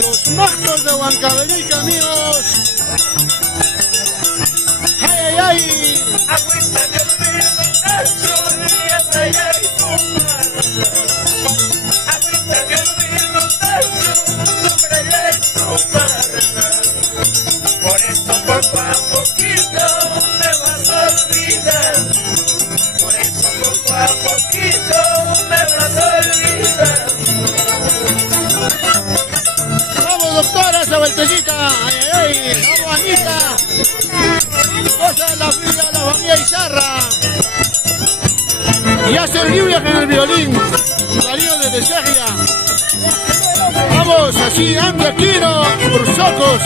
Los magnos de Huancavelica, amigos. ¡Ay, ay, ay! Agüita de olvido, Nacho, y hasta allá y tu mano. Agüita de olvido, Nacho, sobre allá y tu mano. Por eso poco a poquito me vas a olvidar. Por eso poco a poquito me vas a olvidar. ¡Vamos, doctora, esa vueltecita! ¡Ay, ay, ay! ¡Vamos, Anita! ¡Cosa la fila, la familia Izarra! Y hace Lluvia en el violín, Darío desde Sergia. ¡Vamos, así, Andy Aquino, Ursocos!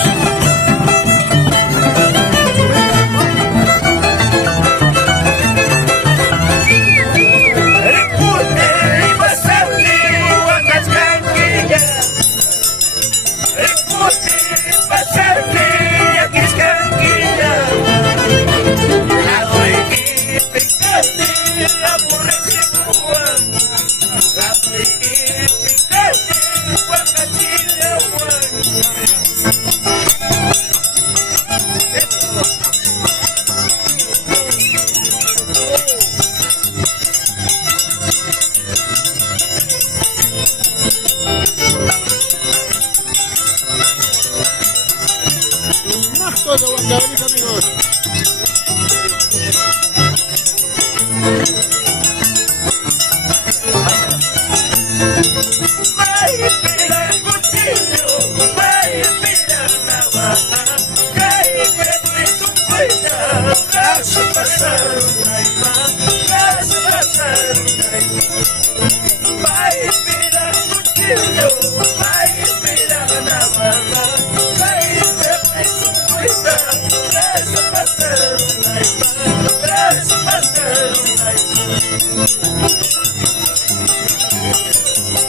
Los magnos de Huancavelica, amigos.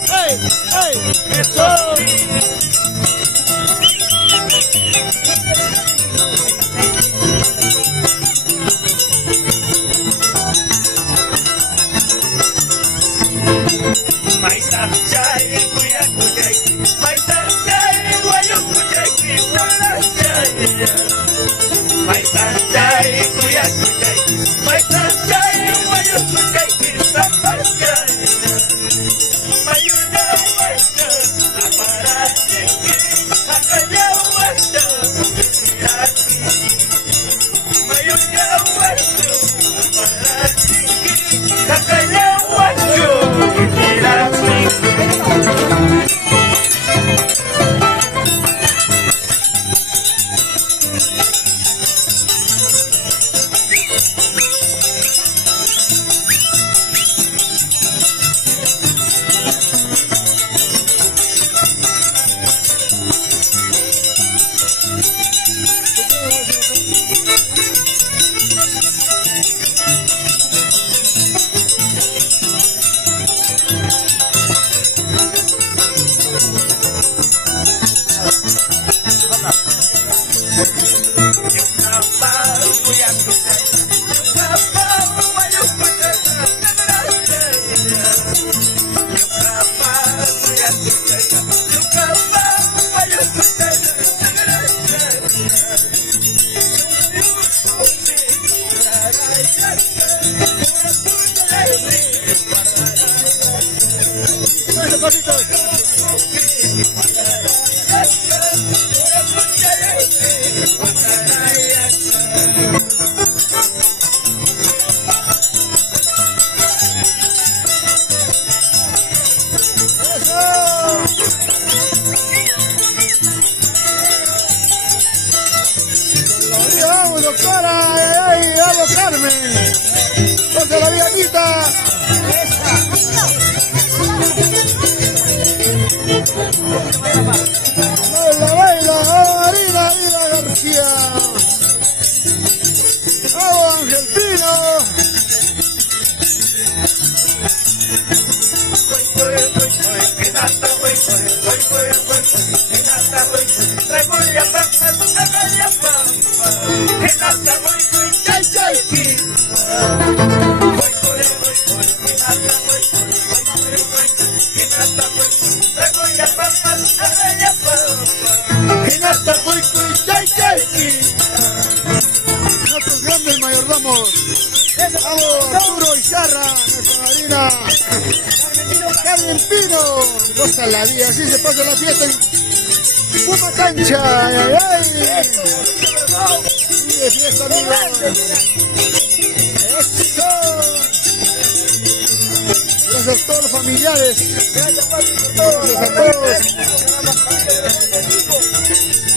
¡Hey! ¡Hey! ¡Eso! ¡Vamos, doctora! ¡Ay, vamos, Carmen! ¡José la Villanita! ¡Baila, Marina García! ¡Vamos, Ángel Pino! Bravo, Arturo Izarra, nuestra marina. Carmen Pino, goza la vida, así se pasa la fiesta en Puma Cancha. Ay, ay, ay. Sigue fiesta, amigos. Eso. Gracias a todos los familiares. Gracias a todos.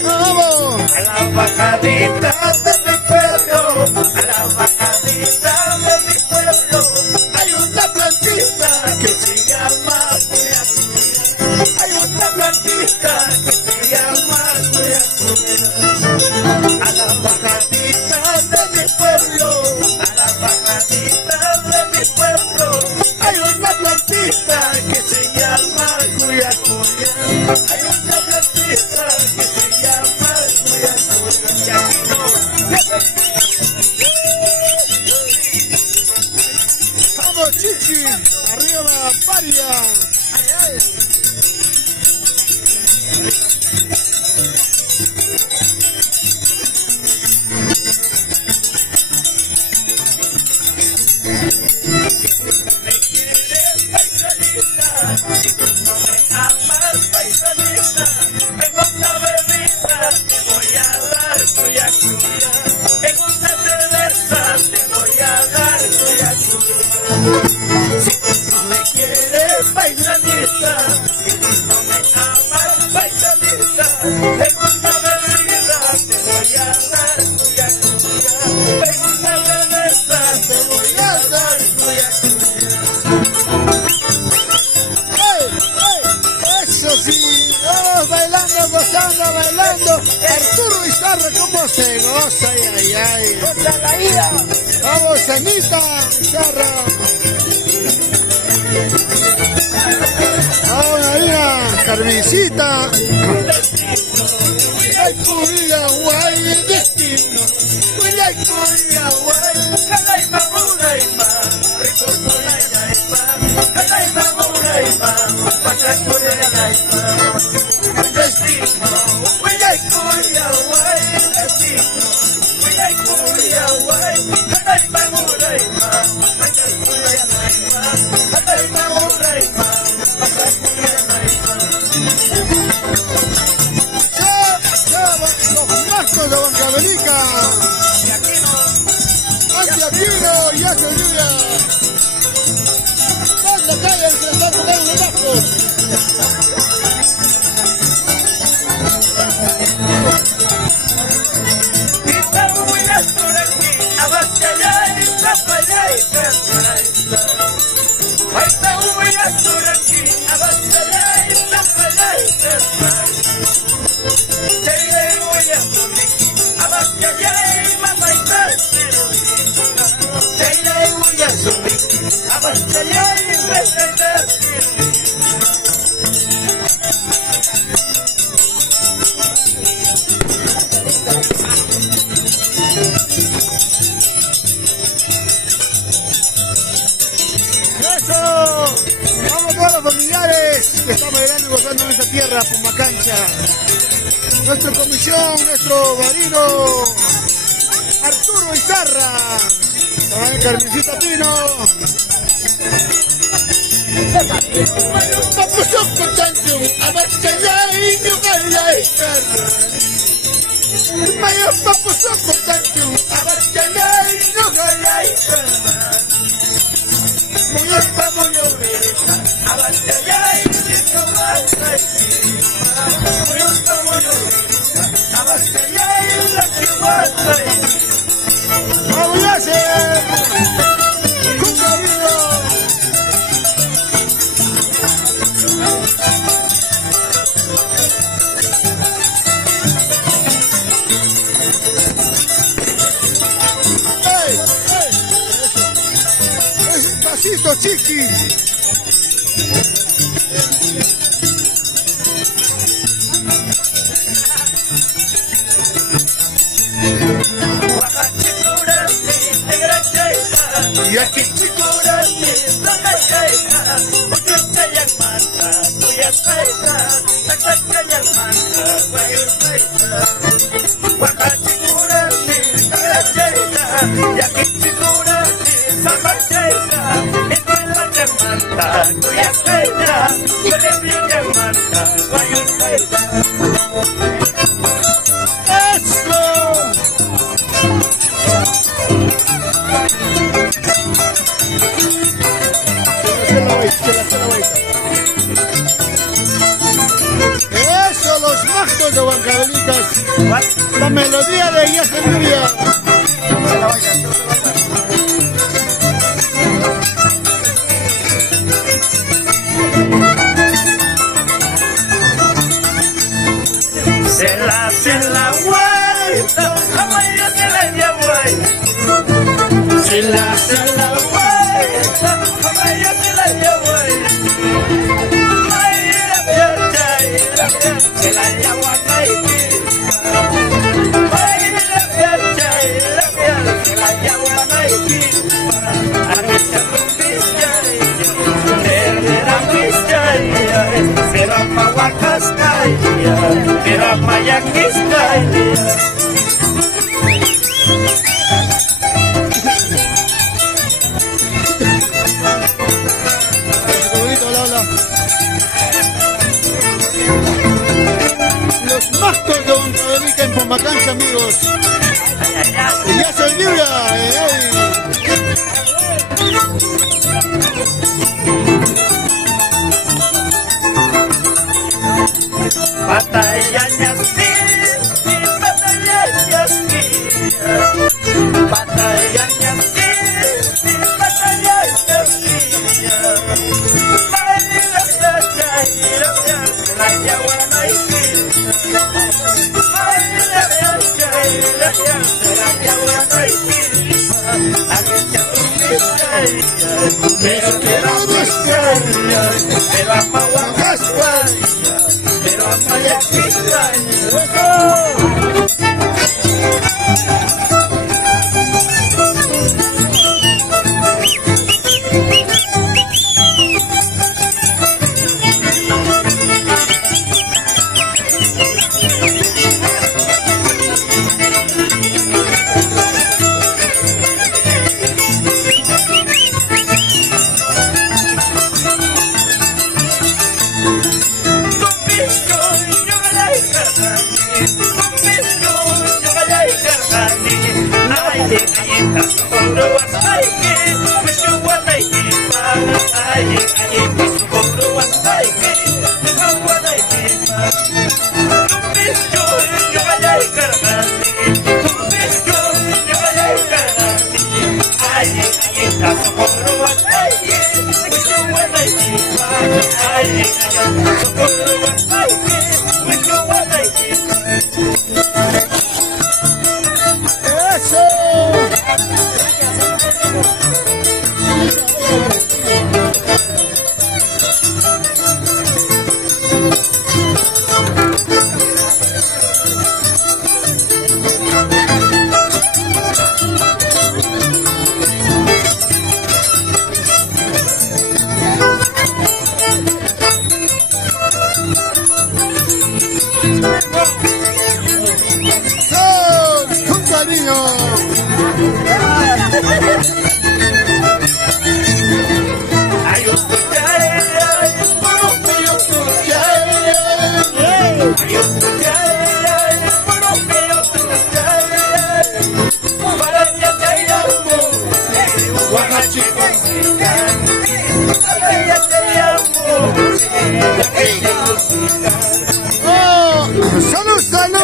¡Vamos! A la bajadita de mi pueblo, a la bajadita de mi pueblo, hay una plantita que se llama cuya. Hay una plantita que se llama cuya. A la bajadita de mi pueblo, a la bajadita de mi pueblo, hay una plantita que se llama cuya. Hay una plantita que se llama cuya. Y aquí no. ¡Vamos, Chichi! ¡Arriba la paria! ¡Ay, ay! Me quieres paisanita, si tú no me amas paisanita, en una bebida te voy a dar cuya cuya, en una cerveza te voy a dar cuya cuya. Si tú no me quieres paisanita, si tú no me amas paisanita, en una bebida te voy a dar cuya cuya, en una cerveza te voy a dar cuya cuya. ¡Ey! ¡Ey! ¡Eso sí! ¡Vamos bailando, gozando, bailando! Arturo Izarra, ¿cómo se goza? ¡Ay, ay, ay! ¡Goza la vida! ¡Vamos, Anita Izarra! ¡Vamos, Marina! ¡Carmencita! ¡Ay, cuya, guay, el destino! Kuya kuya wai, kalay mamura ima, rito kulay na ima, kalay mamura ima, patras kulay na ima. Destino, kuya kuya wai, destino, kuya kuya wai, kalay mamura ima, patras kulay na ima, kalay mamura ima, patras kulay na ima. ¡Los marcos de Bancabelica! Y aquí no. ¡Antiaquino y hace lluvia! ¿Dónde caen? Se están tocando los marcos. ¡Eso! ¡Vamos todos los familiares que estamos bailando y gozando en esta tierra, Pumacancha! Nuestra comisión, nuestro marino Arturo Izarra, también Carmencita Pino. ¡Vamos a hacer! ¡Con cariño! ¡Ey! ¡Ey! Eso. ¡Es un pasito, chiqui! Y aquí chicurani, toca caita, porque te llaman, tuya caita, toca llaman, vaya caita. Waka chicurani, toca caita, y aquí chicurani, Eso, los mactos de Huancabelicas. La melodía de Yacen Lluvia. Se la vuelta, jamás se la llevo. Se la vuelta, jamás se la llevo. Se la llevo a Nike. Se la llevo a Nike. Pero mawakas kaya, pero mayakis kaya. Los mactos de Huancavelica en Pomacancha, amigos. Y Yacen Lluvia. ¡Salud, salud!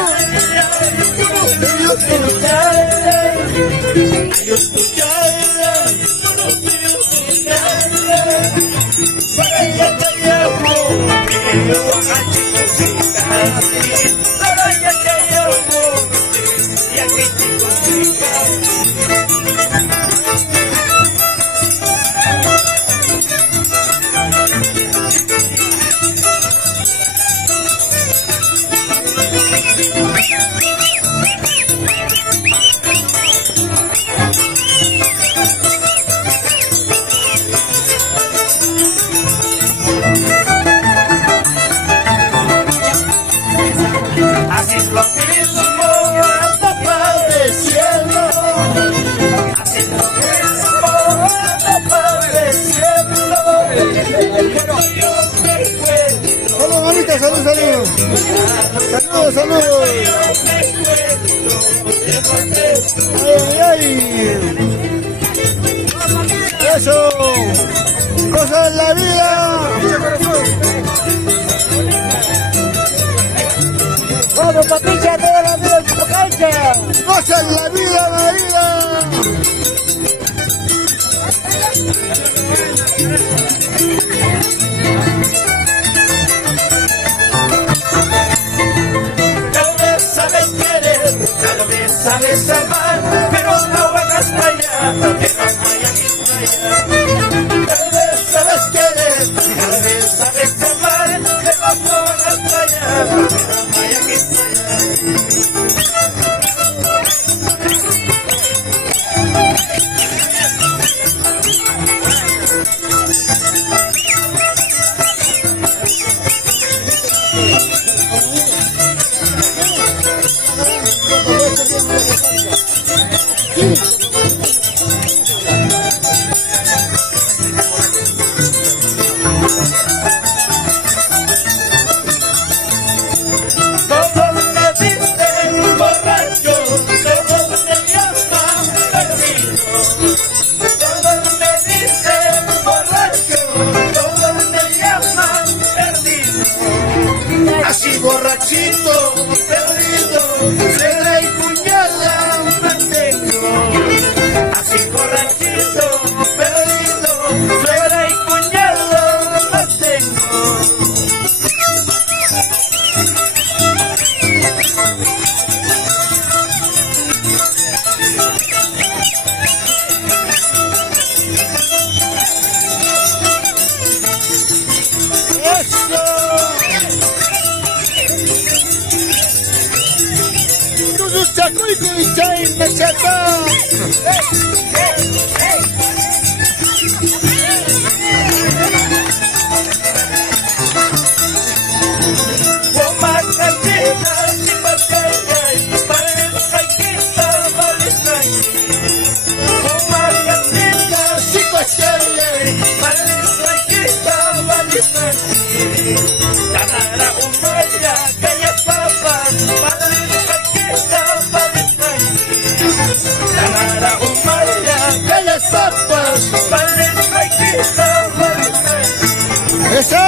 salud, salud. Saludos, saludos. Ay, ay. Eso. Cosas de la vida. Vamos, papicha, toda la vida en tu cancha. Cosas de la vida, la vida. Tal vez sabes querer, tal vez sabes amar, pero no vayas para allá, que no vaya ni para allá. Tal vez sabes querer, tal vez sabes amar, pero no vayas para allá, que no vaya ni para allá. Todos me dicen borracho, todos me llaman perdido. Todos me dicen borracho, todos me llaman perdido. Así borrachito, perdido, cera y puñala mantengo. Así borrachito, perdido, cera y puñala mantengo. Eso. Tudo chacuico y chay machata. Eso.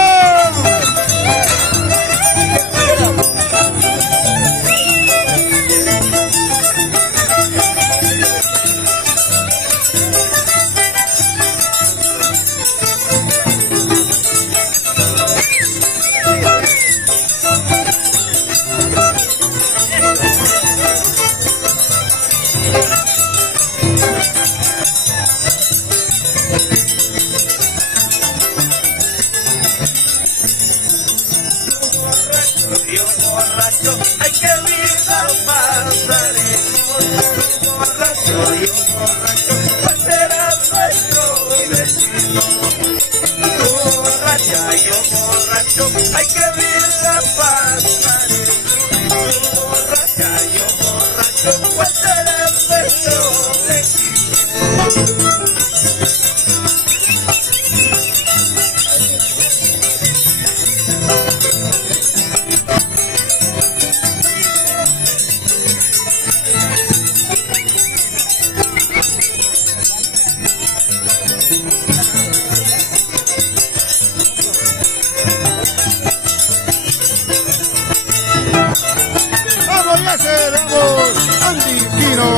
Yo borracho, ay qué vida pasaremos. Tú borracho, yo borracho, ¿cuál será nuestro destino? Tú borracha, yo borracho, ay qué vida pasaremos. Tú borracha, yo borracho, ¿cuál será nuestro destino? Vamos, ya cerramos. Andy Pino.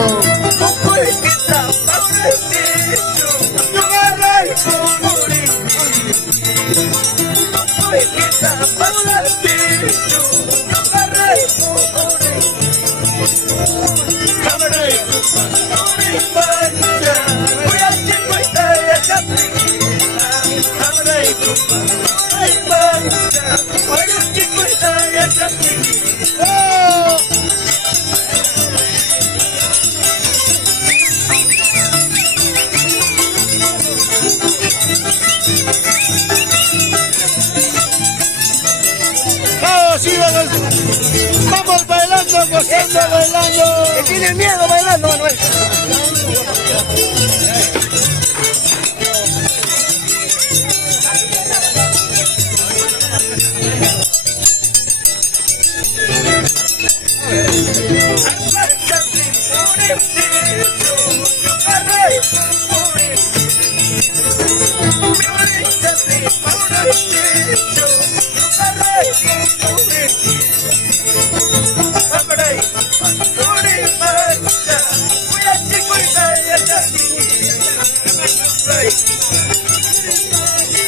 Con cuequita, Pauletito, yo arraigo morir. Con cuequita, Pauletito, yo arraigo morir. Camarero, morir pancha, voy a chicuita y a capriquita. Camarero, morir pancha, voy a chicuita y a capriquita. ¡Oh! Vamos, sí, vamos bailando, gozando, bailando. Que tiene miedo bailando, Manuel.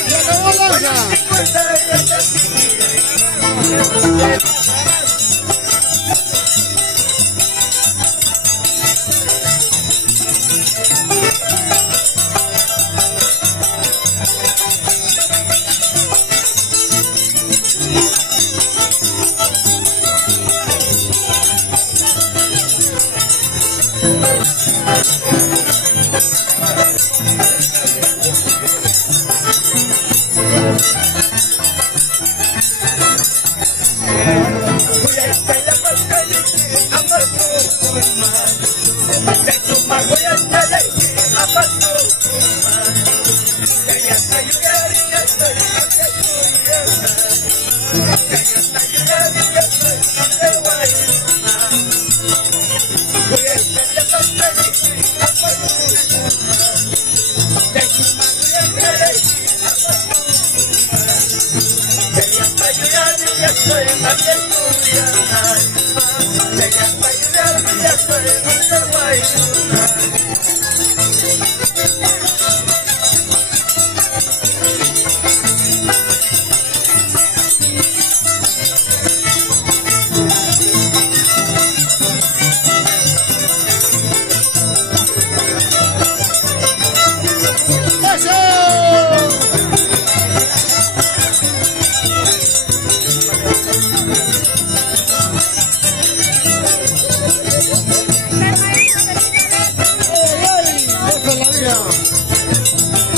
Se acabó lanza.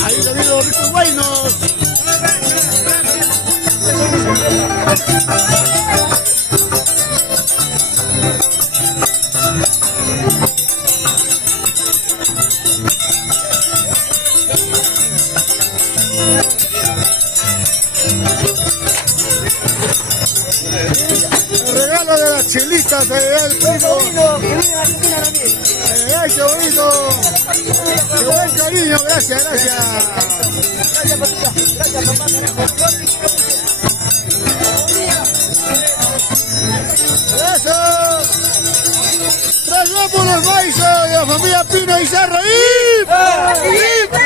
Ahí también los ricos buenos. El regalo de las chelitas el primo. Ay, qué bonito. Qué buen cariño, gracias, gracias. Gracias, papito. Gracias, papá. Eso. Tras por los maizos de la familia Pino y Cerro. ¡Ip! ¡Ip!